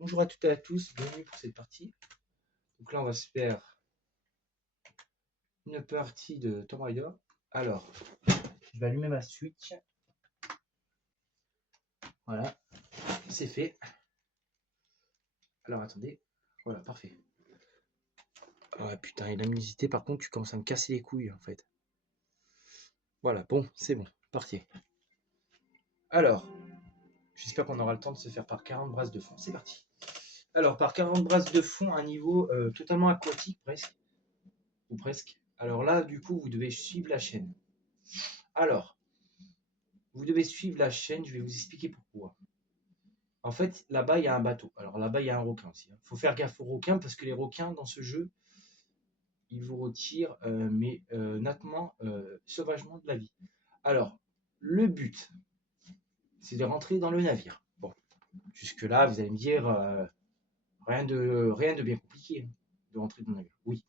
Bonjour à toutes et à tous, bienvenue pour cette partie. Donc là, on va se faire une partie de Tomb Raider. Alors, je vais allumer ma Switch. Voilà, c'est fait. Alors attendez, voilà, parfait. Ah putain, et la luminosité, par contre, tu commences à me casser les couilles en fait. Voilà, bon, c'est bon, parti. Alors, j'espère qu'on aura le temps de se faire par 40 brasses de fond. C'est parti. Alors, par 40 brasses de fond, un niveau totalement aquatique presque, ou presque. Alors là, du coup, vous devez suivre la chaîne. Alors, vous devez suivre la chaîne, je vais vous expliquer pourquoi. En fait, là-bas, il y a un bateau. Alors là-bas, il y a un requin aussi. Il faut faire gaffe aux requins parce que les requins, dans ce jeu, ils vous retirent, mais nettement, sauvagement de la vie. Alors, le but, c'est de rentrer dans le navire. Bon, jusque-là, vous allez me dire, rien de bien compliqué hein, de rentrer dans le navire. Oui,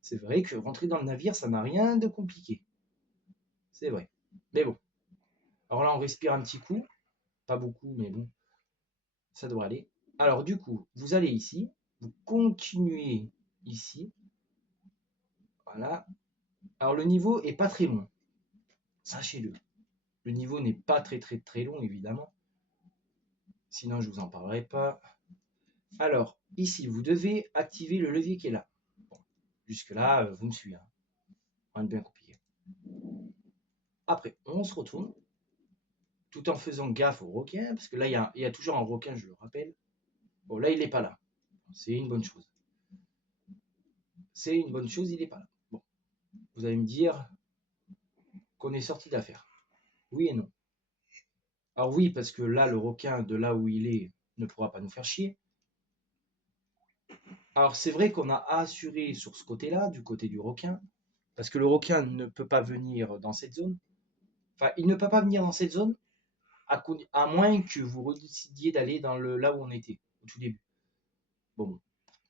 c'est vrai que rentrer dans le navire, ça n'a rien de compliqué. C'est vrai. Mais bon. Alors là, on respire un petit coup. Pas beaucoup, mais bon, ça devrait aller. Alors du coup, vous allez ici, vous continuez ici. Voilà. Alors le niveau est pas très long, sachez-le. Le niveau n'est pas très long, évidemment. Sinon, je vous en parlerai pas. Alors, ici, vous devez activer le levier qui est là. Bon, jusque-là, vous me suivez. Hein. Rien de bien compliqué. Après, on se retourne, tout en faisant gaffe au requin, parce que là, il y a toujours un requin, je le rappelle. Bon, là, il n'est pas là. C'est une bonne chose. C'est une bonne chose, il n'est pas là. Bon, vous allez me dire qu'on est sorti d'affaire. Oui et non. Alors oui, parce que là, le requin, de là où il est, ne pourra pas nous faire chier. Alors c'est vrai qu'on a assuré sur ce côté-là, du côté du requin, parce que le requin ne peut pas venir dans cette zone. Enfin, il ne peut pas venir dans cette zone, à moins que vous décidiez d'aller dans là où on était, au tout début. Bon,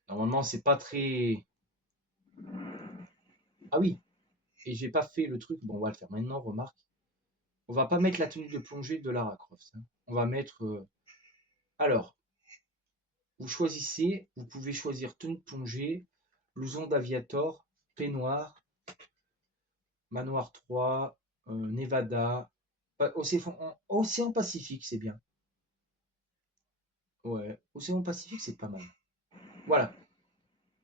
normalement, c'est pas très... Ah oui, et j'ai pas fait le truc, bon, on va le faire maintenant, remarque. On va pas mettre la tenue de plongée de Lara Croft. Hein. On va mettre... Alors, vous choisissez, vous pouvez choisir tenue de plongée, blouson d'aviator, peignoir, manoir 3, Nevada, Océan Pacifique, c'est bien. Ouais, Océan Pacifique, c'est pas mal. Voilà,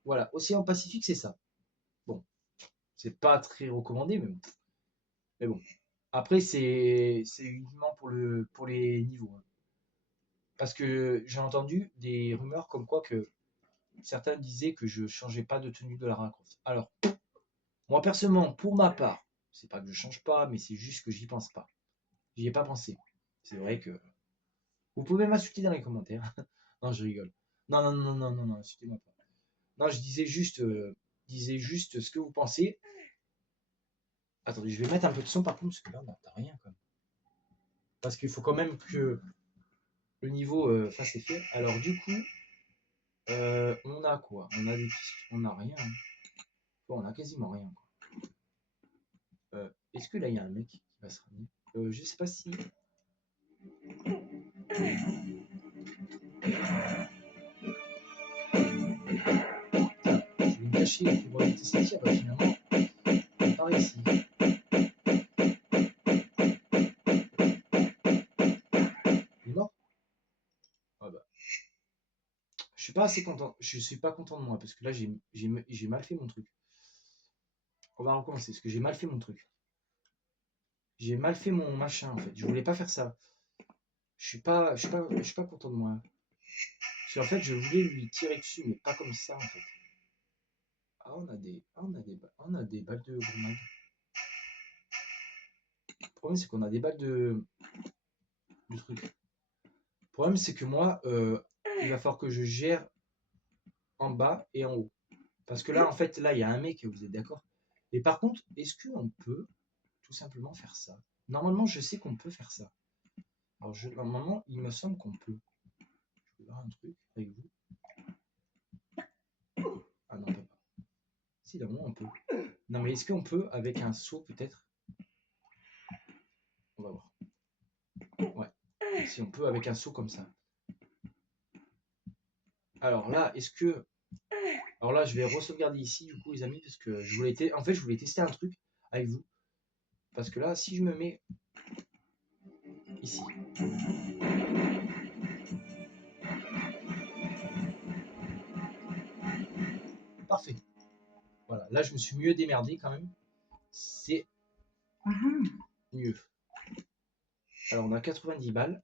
voilà, Océan Pacifique, c'est ça. Bon, c'est pas très recommandé, mais bon. Après, c'est uniquement pour les niveaux. Hein. Parce que j'ai entendu des rumeurs comme quoi que certains disaient que je changeais pas de tenue de Lara Croft. Alors, moi personnellement, pour ma part, c'est pas que je change pas, mais c'est juste que j'y pense pas. J'y ai pas pensé. C'est vrai que vous pouvez m'insulter dans les commentaires. Non, je rigole. Non, insultez-moi pas. Non, je disais juste ce que vous pensez. Attendez, je vais mettre un peu de son par contre, parce que là, on n'entend rien quand même. Parce qu'il faut quand même que le niveau fasse effet. Alors, du coup, on a quoi? On a des pistes, on a rien. Hein. Bon, on a quasiment rien. Est-ce que là, il y a un mec qui va se ramener je sais pas si. Je vais me cacher pour éviter ce tir, finalement. Par ici. Il est mort? Ah bah. Je suis pas assez content. Je suis pas content de moi parce que là j'ai mal fait mon truc. On va recommencer parce que j'ai mal fait mon truc. J'ai mal fait mon machin en fait. Je voulais pas faire ça. Je suis pas content de moi. Parce qu'en fait je voulais lui tirer dessus mais pas comme ça en fait. Ah on a des balles de grenade. Le problème c'est qu'on a des balles de truc. Le problème c'est que moi il va falloir que je gère en bas et en haut. Parce que là en fait là il y a un mec vous êtes d'accord. Et par contre est-ce qu'on peut tout simplement faire ça. Normalement, je sais qu'on peut faire ça. Alors, normalement, il me semble qu'on peut. Je vais voir un truc avec vous. Ah non, on peut pas. Si, normalement, on peut. Non, mais est-ce qu'on peut avec un saut, peut-être? On va voir. Ouais. Si on peut avec un saut comme ça. Alors là, est-ce que... Alors là, je vais re-sauvegarder ici, du coup, les amis, parce que je voulais... En fait, je voulais tester un truc avec vous. Parce que là, si je me mets ici... Parfait. Voilà, là, je me suis mieux démerdé quand même. C'est mieux. Alors, on a 90 balles.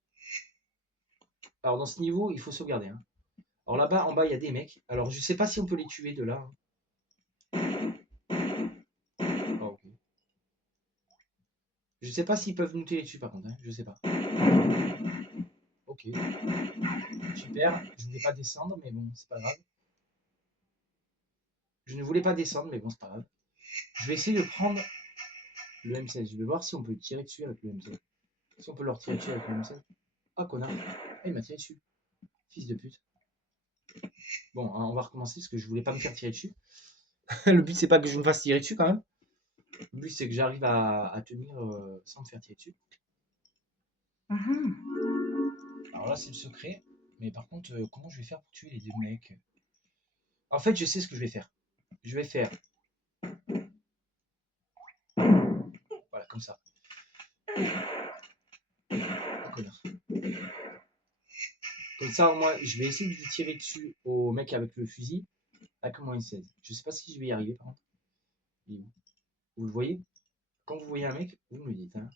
Alors, dans ce niveau, il faut sauvegarder. Hein. Alors là-bas, en bas, il y a des mecs. Alors, je sais pas si on peut les tuer de là. Hein. Oh, ok. Je sais pas s'ils peuvent nous tirer dessus, par contre. Hein. Je sais pas. Ok. Super. Je voulais pas descendre, mais bon, c'est pas grave. Je ne voulais pas descendre, mais bon, c'est pas grave. Je vais essayer de prendre le M16. Je vais voir si on peut tirer dessus avec le M16. Si on peut leur tirer dessus avec le M16. Ah, connard. Ah, il m'a tiré dessus. Fils de pute. Bon, hein, on va recommencer parce que je voulais pas me faire tirer dessus. Le but, c'est pas que je me fasse tirer dessus quand même. Le but, c'est que j'arrive à tenir sans me faire tirer dessus. Alors là, c'est le secret. Mais par contre, comment je vais faire pour tuer les deux mecs? En fait, je sais ce que je vais faire. Je vais faire. Voilà, comme ça. Oh, connard. Comme ça, moi, je vais essayer de lui tirer dessus au mec avec le fusil avec mon M16. Je sais pas si je vais y arriver, par contre. Vous le voyez? Quand vous voyez un mec, vous me le dites. Hein.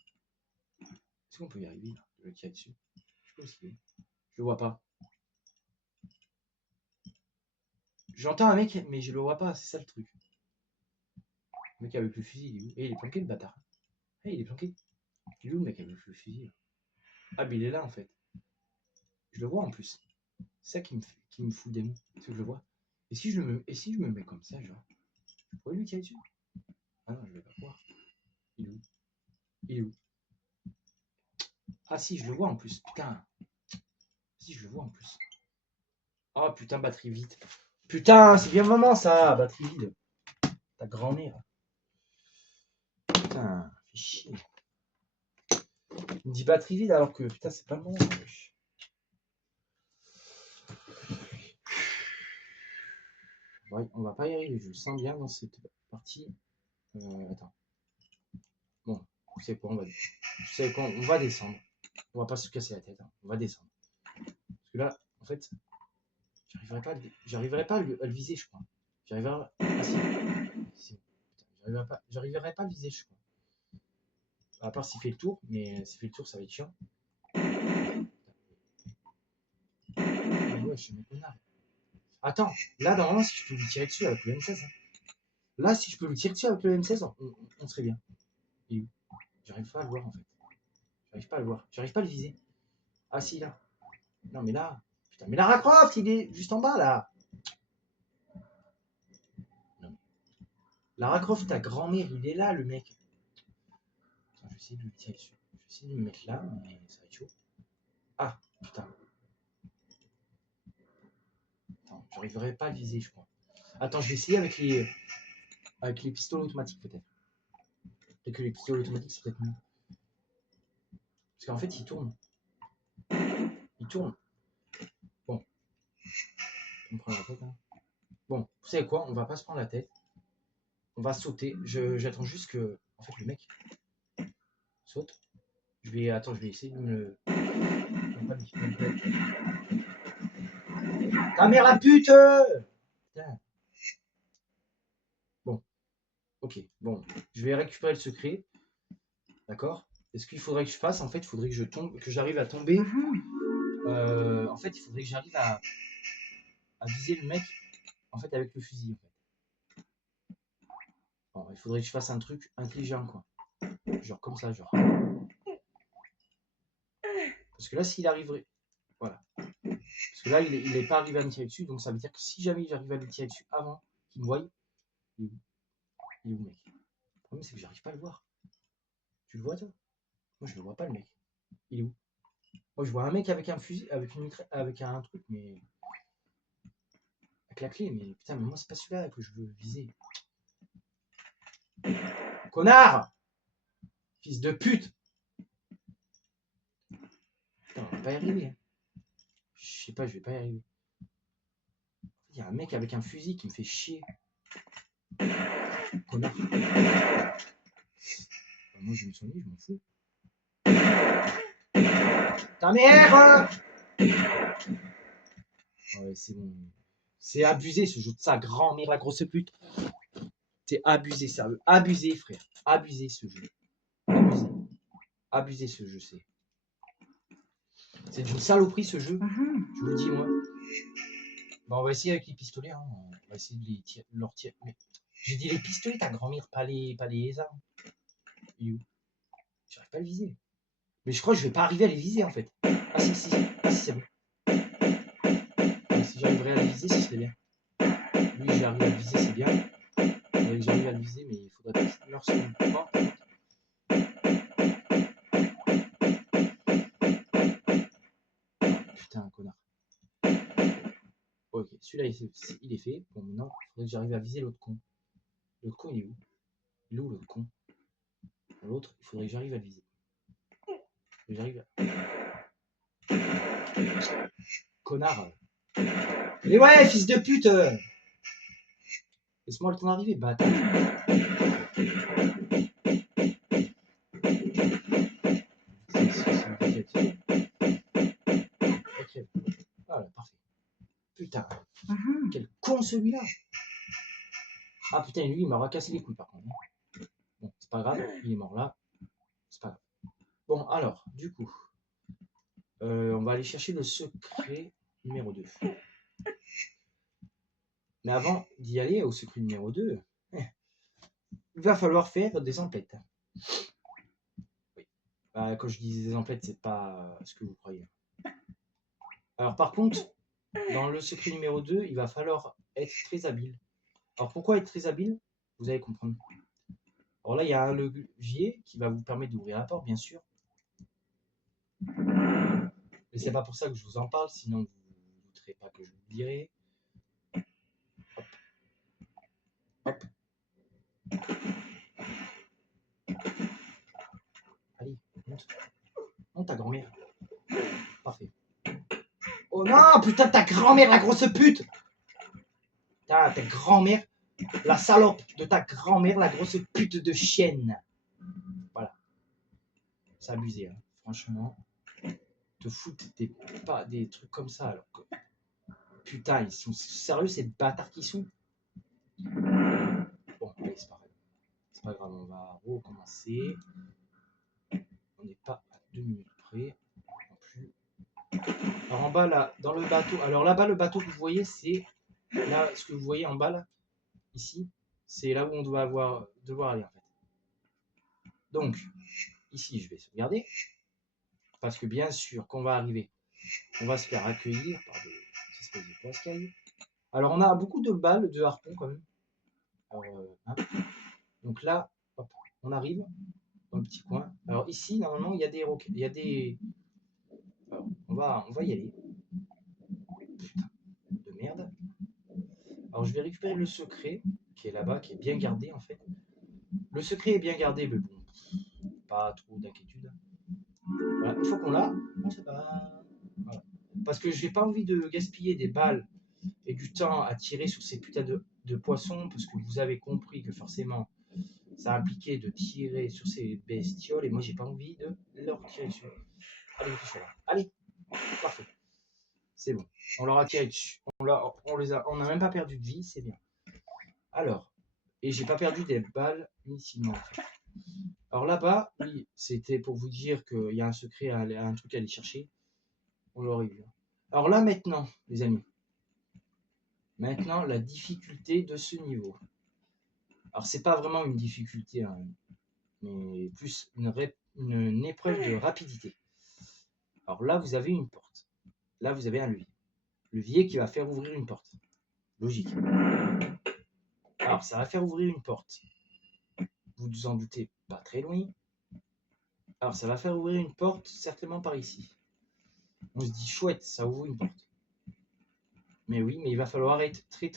Est-ce qu'on peut y arriver là? Je le tire dessus. Je sais pas où il est. Je le vois pas. J'entends un mec, mais je le vois pas. C'est ça le truc. Le mec avec le fusil, il est où? Et il est planqué, le bâtard. Il est planqué. Il est où, le mec avec le fusil là? Ah, mais il est là, en fait. Je le vois en plus. C'est ça qui me fout des mots. Parce que je le vois. Et si je me mets comme ça, genre, je pourrais lui tirer dessus? Ah non, je vais pas pouvoir. Il est où? Il est où? Ah si, je le vois en plus. Putain. Si, je le vois en plus. Oh putain, batterie vide. Putain, c'est bien le moment ça, batterie vide. Ta grand-mère. Putain, fais chier. Il me dit batterie vide alors que putain, c'est pas le moment. Ouais, on va pas y arriver, je le sens bien dans cette partie. Attends. Bon, vous savez quoi, on va descendre. On va pas se casser la tête, hein. On va descendre. Parce que là, en fait, j'arriverai pas à le viser, je crois. J'arriverai. Ah si. J'arriverai pas à le viser, je crois. À part s'il fait le tour, mais s'il fait le tour, ça va être chiant. Ouais, je suis un connard. Attends, là, normalement, si je peux lui tirer dessus avec le M16. Hein. Là, si je peux lui tirer dessus avec le M16, on serait bien. Et j'arrive pas à le voir, en fait. J'arrive pas à le voir. J'arrive pas à le viser. Ah, si, là. Non, mais là. Putain, mais Lara Croft, il est juste en bas, là. Non. Lara Croft, ta grand-mère, il est là, le mec. Attends, je vais essayer de lui tirer dessus. Je vais essayer de me mettre là, mais ça va être chaud. Ah, putain. Attends, j'arriverai pas à le viser, je crois. Attends, je vais essayer avec les pistolets automatiques, peut-être. Peut-être que les pistolets automatiques, c'est peut-être mieux. Parce qu'en fait, il tourne. Il tourne. Bon. On prend la tête, hein. Bon, vous savez quoi? On va pas se prendre la tête. On va sauter. J'attends juste que. En fait, le mec saute. Attends, je vais essayer de me. Non, pas lui. Ta mère la pute! Putain. Bon, ok. Bon, je vais récupérer le secret. D'accord? Et ce qu'il faudrait que je fasse, en fait, il faudrait que je tombe, que j'arrive à tomber. En fait, il faudrait que j'arrive à viser le mec, en fait, avec le fusil. En fait. Bon, il faudrait que je fasse un truc intelligent, quoi. Genre comme ça, genre. Parce que là, s'il arriverait. Voilà. Parce que là, il est pas arrivé à me tirer dessus, donc ça veut dire que si jamais j'arrive à lui tirer dessus avant qu'il me voie, il est où? Il est où, mec? Le problème, c'est que j'arrive pas à le voir. Tu le vois, toi? Moi, je le vois pas, le mec. Il est où? Moi, je vois un mec avec un fusil, avec un truc, mais. Avec la clé, mais putain, mais moi, c'est pas celui-là que je veux viser. Connard! Fils de pute! Putain, on va pas y arriver. Hein. Je sais pas, je vais pas y arriver. un mec avec un fusil qui me fait chier. Connard. Moi je me soigne, je m'en fous. Ta mère! Ouais, c'est bon. C'est abusé ce jeu de sa grand-mère, la grosse pute. C'est abusé, sérieux. Abusé, frère. Abusé ce jeu. Abusé. Abusé ce jeu, c'est. C'est d'une saloperie ce jeu. Je vous le dis, moi. Bon, on va essayer avec les pistolets. Hein. On va essayer de les tirer, leur tirer. Mais j'ai dit les pistolets, ta grand-mère, pas les armes. Il est où? J'arrive pas à le viser. Mais je crois que je vais pas arriver à les viser en fait. Ah si, si, si. Ah si, c'est bon. Ah, si j'arriverais à le viser, ce serait bien. Lui, j'arrive à le viser, c'est bien. J'arrive à le viser, mais il faudrait pas leur se mort. Putain, connard. Ok, celui-là, il est fait. Bon, maintenant, il faudrait que j'arrive à viser l'autre con. L'autre con, il est où? Il est où l'autre con? L'autre, il faudrait que j'arrive à le viser. Que j'arrive à... Connard. Mais ouais, fils de pute! Laisse-moi le temps d'arriver, bâtard. Ok. Voilà, parfait. Putain. Quel con celui-là! Ah putain, lui, il m'a cassé les couilles par contre. Bon, c'est pas grave, il est mort là. C'est pas grave. Bon, alors, du coup, on va aller chercher le secret numéro 2. Mais avant d'y aller au secret numéro 2, il va falloir faire des emplettes. Oui. Bah, quand je dis des emplettes, c'est pas ce que vous croyez. Alors par contre, dans le secret numéro 2, il va falloir être très habile. Alors pourquoi être très habile? Vous allez comprendre. Alors là, il y a un levier qui va vous permettre d'ouvrir la porte, bien sûr. Mais c'est pas pour ça que je vous en parle, sinon vous ne douterez pas que je vous le dirai. Hop. Hop. Allez, monte. Monte ta grand-mère. Parfait. Oh non, putain, ta grand-mère, la grosse pute! Ta grand-mère, la salope de ta grand-mère, la grosse pute de chienne. Voilà. C'est abusé, hein. Franchement. Te foutre des trucs comme ça alors que. Putain, ils sont sérieux ces bâtards qui sont. Bon, allez, c'est pas grave. C'est pas grave, on va recommencer. On n'est pas à 2 minutes près non plus. Alors en bas là, dans le bateau. Alors là-bas, le bateau que vous voyez, c'est là, ce que vous voyez en bas là, ici, c'est là où on doit devoir aller en fait. Donc, ici, je vais sauvegarder. Parce que bien sûr qu'on va arriver, on va se faire accueillir par des espèces de poiscailles. Alors on a beaucoup de balles, de harpons quand même. Alors, hein. Donc là, hop, on arrive dans le petit coin. Alors ici, normalement, il y a des roquettes. Il y a des. Alors, on va y aller. Putain de merde. Alors je vais récupérer le secret qui est là-bas, qui est bien gardé en fait. Le secret est bien gardé, mais bon, pas trop d'inquiétude. Voilà, une fois qu'on l'a, on sait pas. Voilà. Parce que j'ai pas envie de gaspiller des balles et du temps à tirer sur ces putains de poissons, parce que vous avez compris que forcément ça impliquait de tirer sur ces bestioles, et moi j'ai pas envie de leur tirer dessus. Allez, allez, parfait. C'est bon. On leur a tiré dessus. On n'a même pas perdu de vie, c'est bien. Alors, et j'ai pas perdu des balles inutilement en fait. Alors là-bas, oui, c'était pour vous dire qu'il y a un secret, un truc à aller chercher. On l'aurait vu. Alors là maintenant, les amis. Maintenant, la difficulté de ce niveau. Alors c'est pas vraiment une difficulté, hein, mais plus une épreuve de rapidité. Alors là, vous avez une porte. Là, vous avez un levier. Levier qui va faire ouvrir une porte. Logique. Alors, ça va faire ouvrir une porte. Vous vous en doutez pas très loin. Alors, ça va faire ouvrir une porte, certainement par ici. On se dit, chouette, ça ouvre une porte. Mais oui, mais il va falloir être très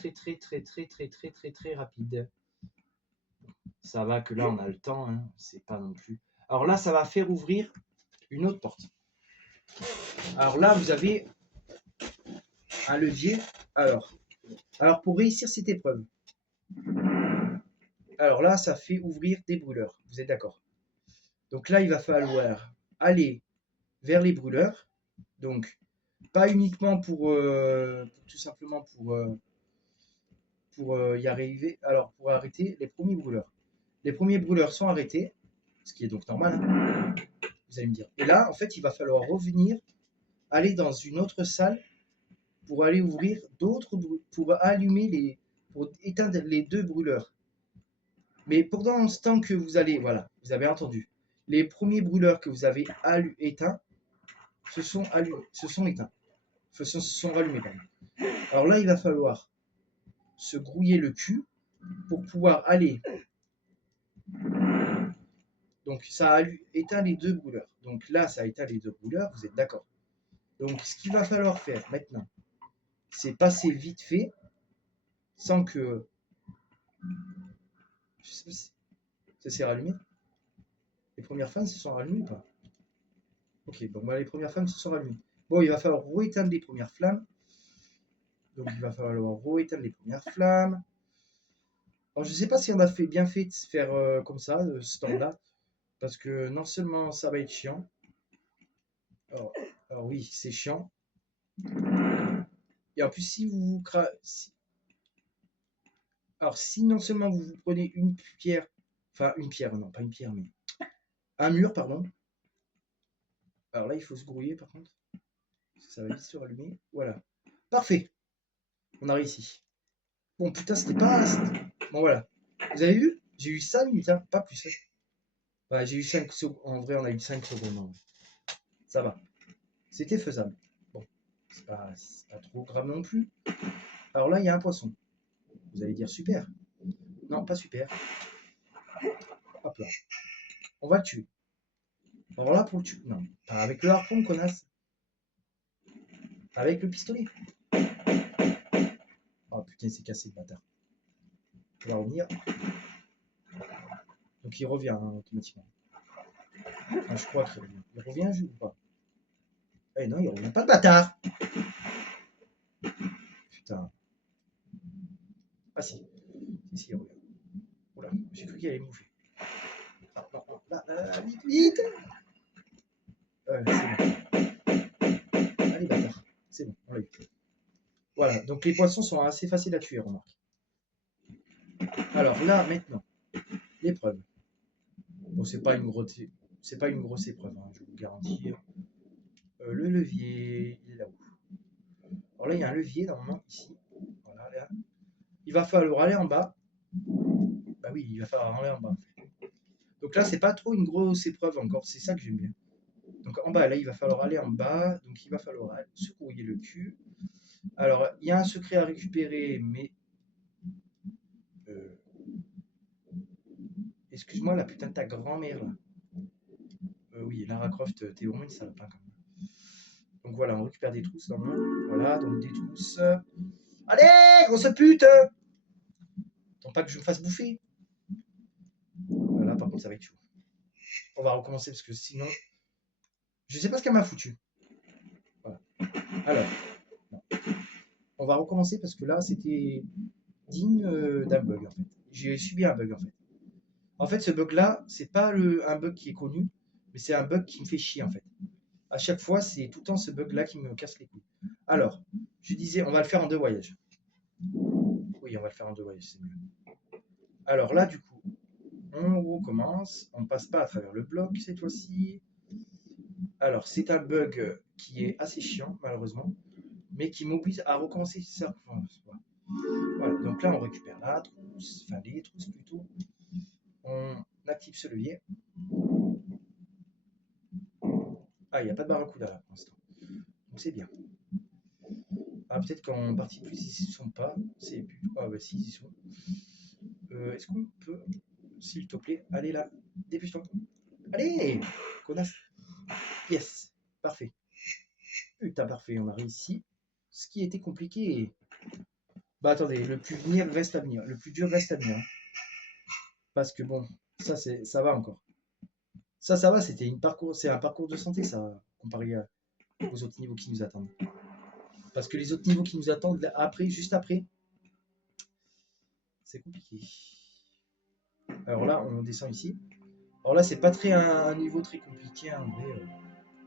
rapide. Ça va que là, on a le temps, hein, c'est pas non plus. Alors là, ça va faire ouvrir une autre porte. Alors là, vous avez un levier. Alors, Alors, pour réussir cette épreuve, alors là, ça fait ouvrir des brûleurs. Vous êtes d'accord? Donc là, il va falloir aller vers les brûleurs. Donc, pas uniquement tout simplement pour y arriver. Alors, pour arrêter les premiers brûleurs. Les premiers brûleurs sont arrêtés, ce qui est donc normal, hein, vous allez me dire. Et là, en fait, il va falloir revenir, aller dans une autre salle pour aller ouvrir d'autres, pour allumer pour éteindre les deux brûleurs. Mais pendant ce temps que vous allez, voilà, vous avez entendu, les premiers brûleurs que vous avez éteints se sont éteints, se sont rallumés, pardon. Alors là, il va falloir se grouiller le cul pour pouvoir aller. Donc ça a éteint les deux brûleurs. Donc là, ça a éteint les deux brûleurs, vous êtes d'accord. Donc ce qu'il va falloir faire maintenant, c'est passer vite fait, sans que... Je sais pas si ça s'est rallumé. Les premières flammes se sont rallumées ou pas? Ok, donc voilà, les premières flammes se sont rallumées. Bon, il va falloir rééteindre les premières flammes. Donc il va falloir rééteindre les premières flammes. Alors je ne sais pas si on a bien fait de se faire comme ça, ce temps-là. Parce que non seulement ça va être chiant. Alors oui, c'est chiant. Et en plus, si vous alors si non seulement vous prenez une pierre, enfin une pierre, non pas une pierre, mais un mur, pardon. Alors là, il faut se grouiller par contre. Ça va vite se rallumer. Voilà. Parfait. On a réussi. Bon, putain, c'était pas... Bon, voilà. Vous avez vu? J'ai eu 5 minutes, hein, pas plus. Hein. Bah, j'ai eu 5 secondes. En vrai, on a eu 5 secondes. Hein. Ça va. C'était faisable. Bon, c'est pas trop grave non plus. Alors là, il y a un poisson. Vous allez dire super. Non, pas super. Hop là. On va le tuer. Alors là, pour le tuer. Non, pas avec le harpon, connasse. Avec le pistolet. Oh putain, c'est cassé le bâtard. On va revenir. Donc il revient hein, automatiquement. Enfin, je crois qu'il revient. Il revient ou pas? Eh non, il revient pas, le bâtard. Putain. Ah si. Si, il revient. Oula, j'ai cru qu'il allait bouffer. Ah, non, non, là, vite, vite. C'est bon. Allez, bâtard. C'est bon, on l'a eu. Voilà, donc les poissons sont assez faciles à tuer, remarque. Alors là, maintenant, l'épreuve. Bon, c'est pas une grosse épreuve, hein, je vous garantis. Le levier, il est là-haut. Alors là, il y a un levier normalement ici. Voilà, là. Il va falloir aller en bas. Bah oui, il va falloir aller en bas. Donc là, c'est pas trop une grosse épreuve encore. C'est ça que j'aime bien. Donc en bas, là, il va falloir aller en bas. Donc il va falloir se grouiller le cul. Alors, il y a un secret à récupérer, mais... Excuse-moi, la putain de ta grand-mère, là. Oui, Lara Croft, t'es vraiment une salope, hein, quand même. Donc voilà, on récupère des trousses dans le main. Voilà, donc des trousses. Allez, grosse pute! Attends pas que je me fasse bouffer. Voilà, par contre, ça va être chaud. On va recommencer parce que sinon... Je sais pas ce qu'elle m'a foutu. Voilà. Alors, on va recommencer parce que là, c'était digne d'un bug, en fait. J'ai subi un bug, en fait. En fait, ce bug-là, c'est pas un bug qui est connu, mais c'est un bug qui me fait chier, en fait. À chaque fois, c'est tout le temps ce bug-là qui me casse les couilles. Alors, je disais, on va le faire en 2 voyages. Oui, on va le faire en 2 voyages, c'est mieux. Alors là, du coup, on recommence. On ne passe pas à travers le bloc cette fois-ci. Alors, c'est un bug qui est assez chiant, malheureusement, mais qui m'oblige à recommencer ça. Voilà, donc là, on récupère la trousse, enfin les trousses plutôt. On active ce levier. Ah, il n'y a pas de barracuda là pour l'instant. Donc c'est bien. Ah, peut-être qu'en partie plus, ils ne sont pas. C'est plus. Ah, bah si, ils y sont. Est-ce qu'on peut, s'il te plaît, aller là? Dépêche-toi. Allez, connasse. Yes, parfait. Putain, parfait, on a réussi. Ce qui était compliqué. Bah attendez, le plus venir reste à venir. Le plus dur reste à venir. Parce que bon, ça va encore. Ça va, c'est un parcours de santé, ça, comparé aux autres niveaux qui nous attendent. Parce que les autres niveaux qui nous attendent après, juste après, C'est compliqué. Alors là, on descend ici. Alors là, c'est pas très un niveau très compliqué en vrai.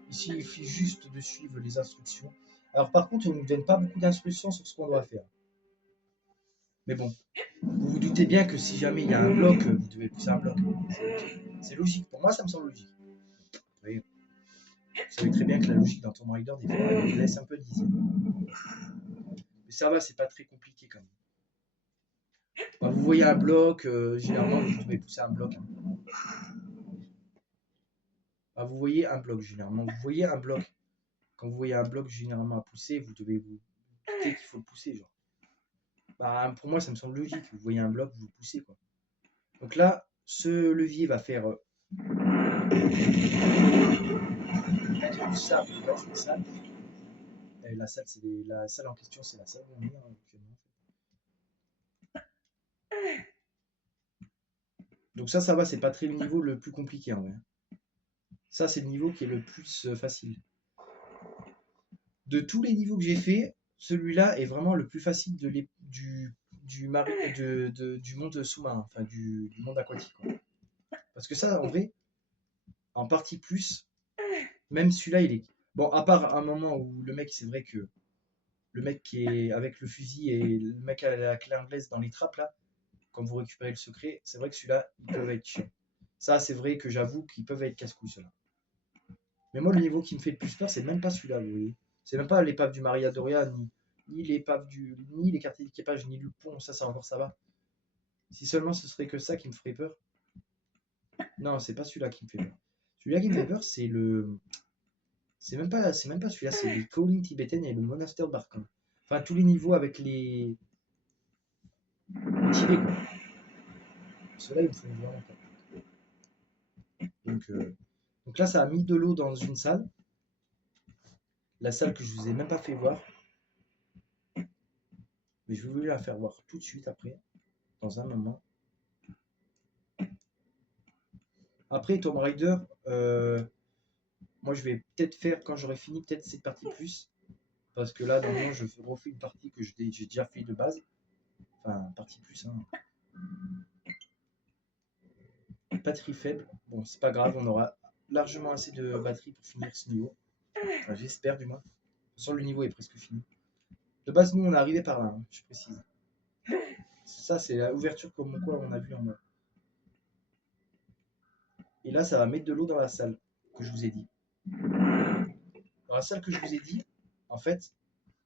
Ici, il suffit juste de suivre les instructions. Alors par contre, on ne nous donne pas beaucoup d'instructions sur ce qu'on doit faire. Mais bon, vous vous doutez bien que si jamais il y a un bloc, vous devez pousser un bloc. C'est logique. Pour moi, ça me semble logique. Vous savez très bien que la logique dans Tomb Raider, des fois, elle laisse un peu dizer. Mais ça va, c'est pas très compliqué quand même. Bah, vous voyez un bloc, généralement, vous devez pousser un bloc. Bah, vous voyez un bloc, généralement. Vous voyez un bloc. Quand vous voyez un bloc, généralement, à pousser, vous devez vous douter qu'il faut le pousser, genre. Bah, pour moi, ça me semble logique. Vous voyez un bloc, vous le poussez, quoi. Donc là, ce levier va faire mettre du sable dans une salle. Et la salle, la salle en question, c'est la salle où on est actuellement. Donc ça va, c'est pas très le niveau le plus compliqué en vrai. Ça, c'est le niveau qui est le plus facile. De tous les niveaux que j'ai fait, celui-là est vraiment le plus facile du monde sous-marin, enfin du monde aquatique, quoi. Parce que ça, en vrai, en partie plus, même celui-là, il est. Bon, à part un moment où le mec, c'est vrai que le mec qui est avec le fusil et le mec à la clé anglaise dans les trappes, là, quand vous récupérez le secret, c'est vrai que celui-là, ils peuvent être chiants. Ça, c'est vrai que j'avoue qu'ils peuvent être casse-couilles, ceux-là. Mais moi, le niveau qui me fait le plus peur, c'est même pas celui-là, vous voyez. C'est même pas l'épave du Maria Doria, ni l'épave ni les quartiers d'équipage, ni le pont, ça encore ça va. Si seulement ce serait que ça qui me ferait peur. Non, c'est pas celui-là qui me fait peur. Celui-là qui me fait peur, c'est le. C'est même pas celui-là, c'est les collines tibétaines et le monastère de Barkhan. Enfin, tous les niveaux avec les. Le Tibet, quoi. Ceux-là, ils me font vraiment peur. Donc là, ça a mis de l'eau dans une salle. La salle que je vous ai même pas fait voir. Mais je vais vous la faire voir tout de suite après, dans un moment. Après, Tomb Raider, moi je vais peut-être faire, quand j'aurai fini peut-être cette partie plus, parce que là, normalement, je refais une partie que j'ai déjà fait de base. Enfin, partie plus, hein. Batterie faible, bon, c'est pas grave, on aura largement assez de batterie pour finir ce niveau. Enfin, j'espère du moins. De toute façon, le niveau est presque fini. De base, nous, on est arrivé par là, hein, je précise. Ça, c'est l'ouverture comme quoi on a vu en bas. Et là, ça va mettre de l'eau dans la salle que je vous ai dit. Dans la salle que je vous ai dit, en fait,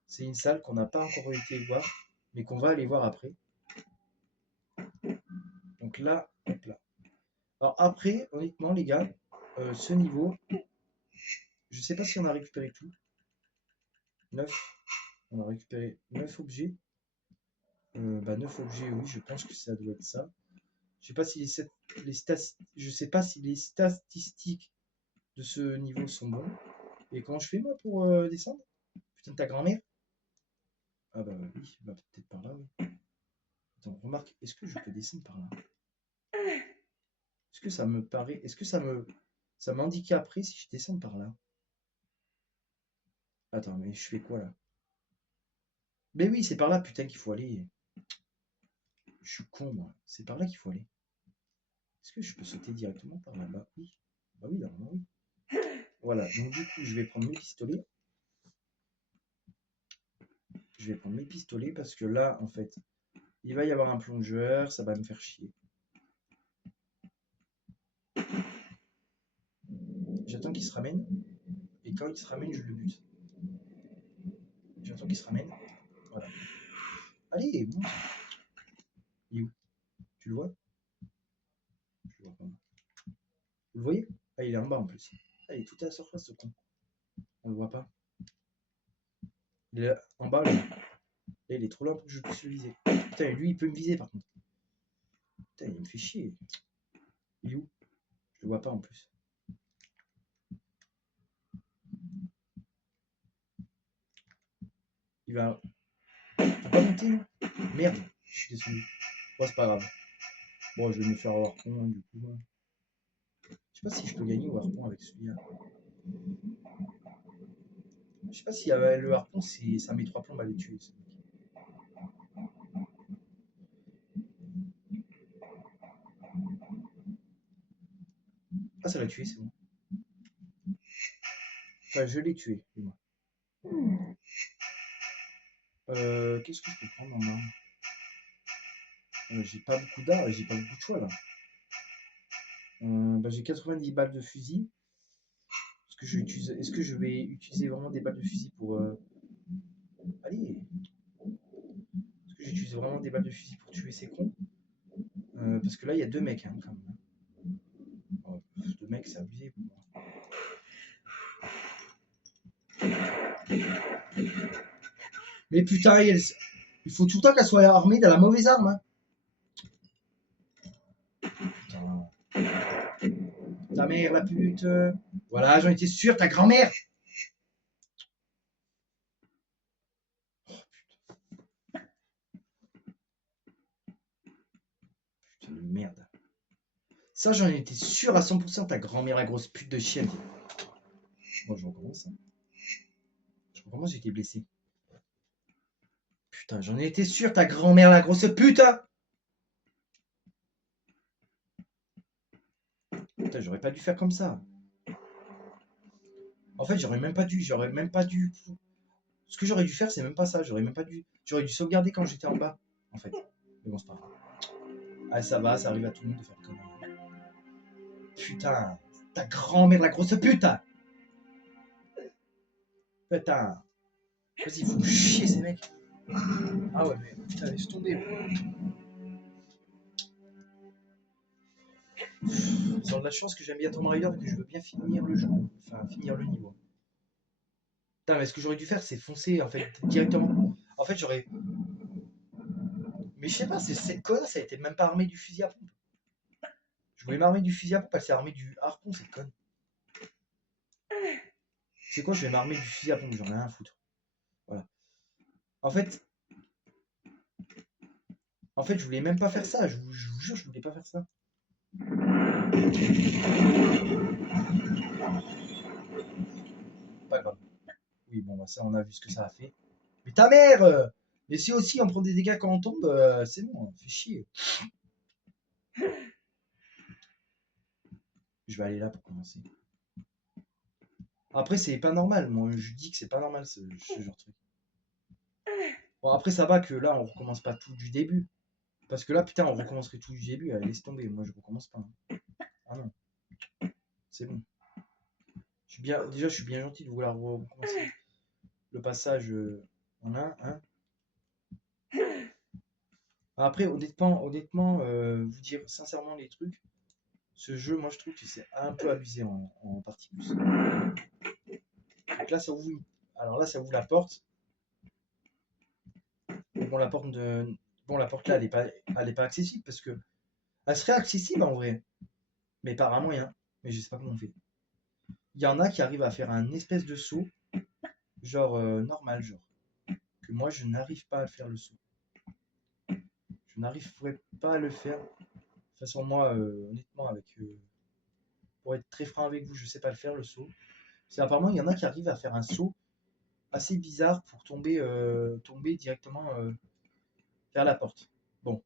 c'est une salle qu'on n'a pas encore été voir, mais qu'on va aller voir après. Donc là, hop là. Alors après, honnêtement, les gars, ce niveau, je sais pas si on a récupéré tout. 9. On a récupéré 9 objets. 9 objets, oui, je pense que ça doit être ça. Je sais pas si je sais pas si les statistiques de ce niveau sont bonnes. Et comment je fais moi pour descendre? Putain de ta grand-mère. Ah bah oui, bah, peut-être par là, oui. Attends, remarque, est-ce que je peux descendre par là? Est-ce que ça me paraît. Est-ce que ça m'handicaperait si je descends par là? Attends, mais je fais quoi là? Mais oui, c'est par là, putain, qu'il faut aller. Je suis con, moi. C'est par là qu'il faut aller. Est-ce que je peux sauter directement par là-bas? Oui. Bah oui, normalement, oui. Voilà, donc du coup, je vais prendre mes pistolets. Je vais prendre mes pistolets parce que là, en fait, il va y avoir un plongeur, ça va me faire chier. J'attends qu'il se ramène. Et quand il se ramène, je le bute. J'attends qu'il se ramène. Voilà. Allez, monte. Il est où? Tu le vois? Je le vois pas. Vous le voyez? Ah, il est en bas en plus. Ah, il est tout à la surface, ce con. On le voit pas. Il est en bas, là. Là, il est trop loin pour que je puisse le viser. Putain, lui, il peut me viser par contre. Putain, il me fait chier. Il est où? Je le vois pas en plus. Il va. Il peut pas monter, là? Merde, je suis descendu. Bon, c'est pas grave. Bon, je vais me faire avoir pont, du coup. Je sais pas si je peux gagner au harpon avec celui-là. Je sais pas si le harpon, ça met 3 plombes à les tuer. ça l'a tué, c'est bon. Enfin, je l'ai tué, du moins. Qu'est-ce que je peux prendre en arme? J'ai pas beaucoup d'armes, j'ai pas beaucoup de choix là. J'ai 90 balles de fusil. Est-ce que je vais utiliser vraiment des balles de fusil pour. Allez! Est-ce que j'utilise vraiment des balles de fusil pour tuer ces cons? Parce que là, il y a 2 mecs hein, quand même. Oh, 2 mecs, c'est abusé pour moi. Mais putain, il faut tout le temps qu'elle soit armée de la mauvaise arme. Hein. Putain. Ta mère, la pute. Voilà, j'en étais sûr, ta grand-mère. Putain de merde. Ça, j'en étais sûr à 100%, ta grand-mère, la grosse pute de chienne. Bon, je recommence. Hein. Je recommence, j'ai été blessé. Putain, j'en étais sûr, ta grand-mère, la grosse pute. Putain, j'aurais pas dû faire comme ça. En fait, j'aurais même pas dû. Ce que j'aurais dû faire, c'est même pas ça. J'aurais dû sauvegarder quand j'étais en bas, en fait. Mais bon, c'est pas grave. Ah, ça va, ça arrive à tout le monde de faire comme ça. Putain, ta grand-mère, la grosse pute. Putain. Vas-y, faut chier ces mecs. Ah ouais, mais putain, laisse tomber. Ils ont de la chance que j'aime bien Tomb Raider et que je veux bien finir le jeu. Enfin, finir le niveau. Putain, mais ce que j'aurais dû faire, c'est foncer, en fait, directement. En fait, j'aurais. Mais je sais pas, cette connasse, elle était même pas armée du fusil à pompe. Je voulais m'armer du fusil à pompe, elle s'est armée du harpon, cette conne. C'est quoi, je vais m'armer du fusil à pompe, j'en ai rien à foutre. Voilà. En fait, je voulais même pas faire ça, je vous jure, je voulais pas faire ça. Pas grave. Oui, bon, bah, ça, on a vu ce que ça a fait. Mais ta mère Mais si aussi on prend des dégâts quand on tombe, c'est bon, on fait chier. Je vais aller là pour commencer. Après, c'est pas normal. Moi, je dis que c'est pas normal ce genre de truc. Bon, après, ça va que là, on recommence pas tout du début. Parce que là, putain, on recommencerait tout du début. Allez, laisse tomber. Moi, je recommence pas. Hein. Ah non. C'est bon. Déjà, je suis bien gentil de vouloir recommencer le passage en un. Hein. Après, honnêtement vous dire sincèrement les trucs, ce jeu, moi, je trouve que c'est un peu abusé en partie plus. Donc là, ça ouvre. Alors là, ça ouvre la porte. Bon, la porte là, elle est pas accessible parce que elle serait accessible en vrai, mais par un moyen. Mais je sais pas comment on fait. Il y en a qui arrivent à faire un espèce de saut, genre normal, genre que moi je n'arrive pas à faire le saut. Je n'arriverai pas à le faire. De toute façon, moi, honnêtement, pour être très franc avec vous, je sais pas le faire le saut. C'est apparemment il y en a qui arrivent à faire un saut assez bizarre pour tomber directement vers la porte. Bon,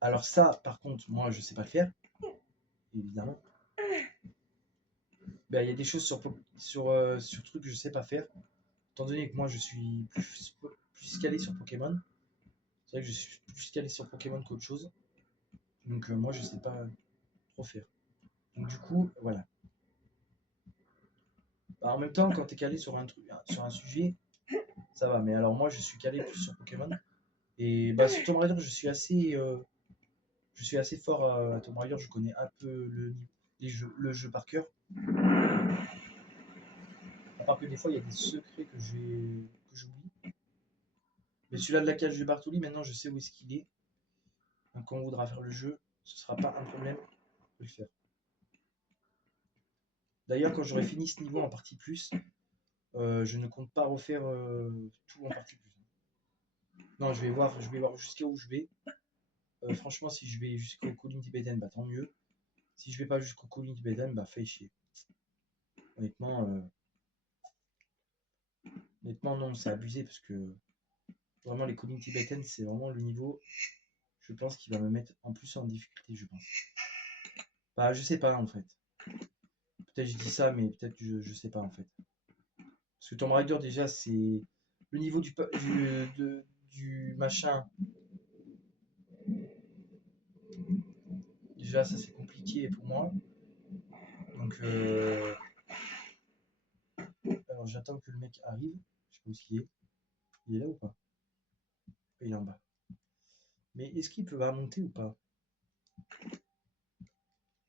alors ça, par contre, moi je sais pas le faire, évidemment. Ben, il y a des choses sur trucs que je sais pas faire. Étant donné que moi je suis plus calé sur Pokémon, c'est vrai que je suis plus calé sur Pokémon qu'autre chose. Donc moi je sais pas trop faire. Donc du coup, voilà. Bah, en même temps, quand tu es calé sur un sujet, ça va. Mais alors moi je suis calé plus sur Pokémon. Et bah, sur Tomb Raider, je suis assez fort à Tomb Raider, je connais un peu le jeu par cœur. À part que des fois il y a des secrets que j'oublie. Mais celui-là de la cage de Bartoli, maintenant je sais où est-ce qu'il est. Donc quand on voudra faire le jeu, ce sera pas un problème de le faire. D'ailleurs, quand j'aurai fini ce niveau en partie plus, je ne compte pas refaire tout en partie plus. Non, je vais voir jusqu'à où je vais. Franchement, si je vais jusqu'au Colline Tibétaine, bah tant mieux. Si je vais pas jusqu'au Colline Tibétaine, bah fais chier. Honnêtement, non, c'est abusé parce que vraiment les collines tibétaines, c'est vraiment le niveau, je pense, qui va me mettre en plus en difficulté, je pense. Bah, je sais pas en fait. Peut-être je dis ça, mais peut-être je sais pas en fait. Parce que Tomb Raider, déjà, c'est le niveau du machin. Déjà, ça c'est compliqué pour moi. Donc, alors j'attends que le mec arrive. Je sais pas où est-ce qu'il est. Il est là ou pas? Il est en bas. Mais est-ce qu'il peut monter ou pas?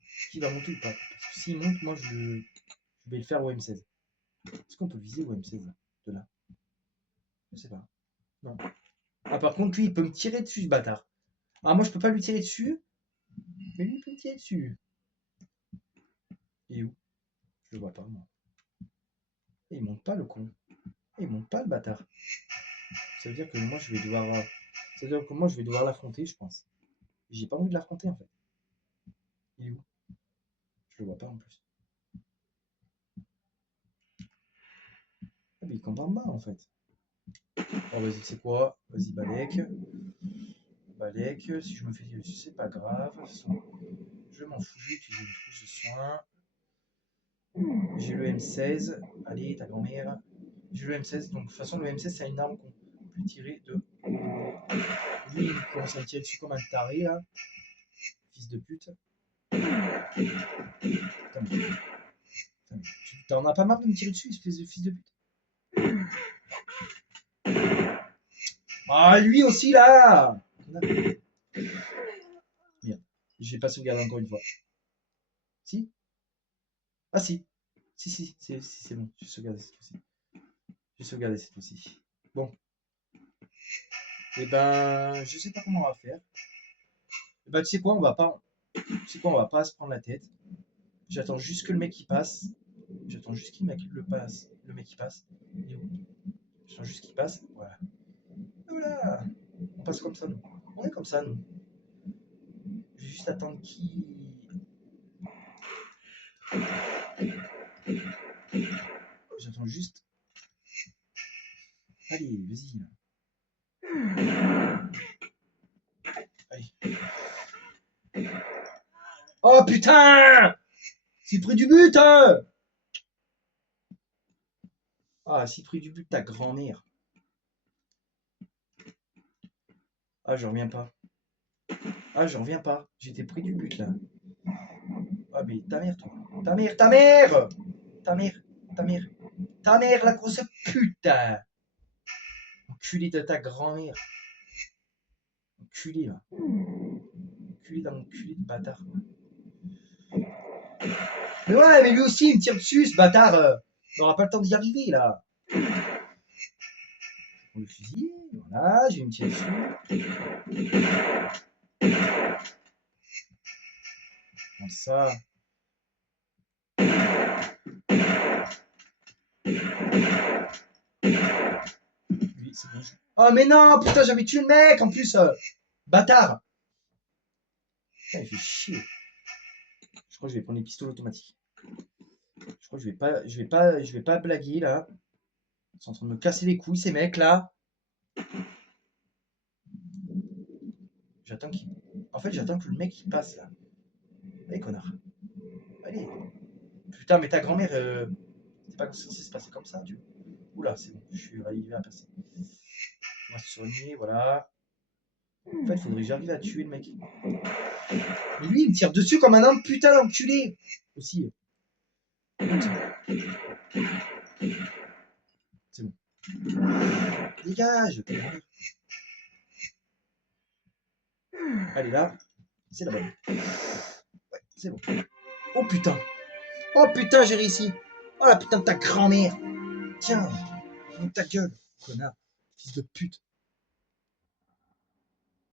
Est-ce qu'il va monter ou pas? Parce que s'il monte, moi je vais le faire au M16. Est-ce qu'on peut viser au M16 de là? Je sais pas. Non. Ah, par contre, lui, il peut me tirer dessus, ce bâtard. Ah, moi, je peux pas lui tirer dessus, mais lui, il peut me tirer dessus. Il est où? Je le vois pas, moi. Et il monte pas, le con. Et il monte pas, le bâtard. Ça veut dire que moi, je vais devoir. Ça veut dire que moi, je vais devoir l'affronter, je pense. J'ai pas envie de l'affronter, en fait. Il est où? Je le vois pas, en plus. Ah, mais il campe en bas, en fait. Oh, vas-y, c'est quoi? Vas-y, Balek. Balek, si je me fais. C'est pas grave. Je m'en fous, j'ai utilisé une trousse de soins. J'ai le M16. Allez, ta grand-mère. J'ai le M16. Donc, de toute façon, le M16, c'est une arme qu'on peut tirer de. Lui, il commence à me tirer dessus comme un taré, là. Fils de pute. Putain, mais t'en as pas marre de me tirer dessus, espèce de fils de pute? Ah, lui aussi, là! Merde. Je vais pas sauvegarder encore une fois. Si? Ah, si. Si, c'est bon. J'ai sauvegardé cette fois-ci. J'ai sauvegardé cette fois-ci. Bon. Et ben, je sais pas comment on va faire. Et ben, tu sais quoi, on va pas. Tu sais quoi, on va pas se prendre la tête. J'attends juste que le mec il passe. J'attends juste qu'il le passe. Le mec il passe. Il est où? J'attends juste qu'il passe. Voilà. Voilà. On passe comme ça, nous. On est comme ça, nous. Je vais juste attendre qu'il. J'attends juste. Allez, vas-y. Allez. Oh putain! C'est pris du but, hein! Ah, c'est pris du but, ta grand-mère. Ah, je reviens pas. Ah, je reviens pas. J'étais pris du but, là. Ah, mais ta mère, toi. Ta mère, ta mère! Ta mère, ta mère. Ta mère, la grosse pute! Enculé de ta grand-mère. Enculé, là. Enculé dans mon culé de bâtard. Mais ouais, mais lui aussi, il me tire dessus, ce bâtard. On n'aura pas le temps d'y arriver, là. On le fusil, voilà, je vais me tirer dessus. Comme ça. Lui, c'est bon. Oh, mais non, putain, j'avais tué le mec, en plus. Bâtard. Putain, il fait chier. Je crois que je vais prendre les pistolets automatiques. Je crois que je vais pas blaguer, là. Ils sont en train de me casser les couilles, ces mecs, là. J'attends qu'il... En fait, j'attends que le mec, il passe, là. Allez, connard. Allez. Putain, mais ta grand-mère, c'est pas censé se passer comme ça, tu vois. Oula, c'est bon, je suis arrivé à passer. On va se soigner, voilà. En fait, il faudrait que j'arrive à tuer le mec. Mais lui, il me tire dessus comme un homme putain d'enculé. Aussi. C'est bon. Dégage. Allez, là. C'est la bonne. Ouais, c'est bon. Oh putain. Oh putain, j'ai réussi. Oh la putain de ta grand-mère. Tiens. Dans ta gueule, connard. Fils de pute.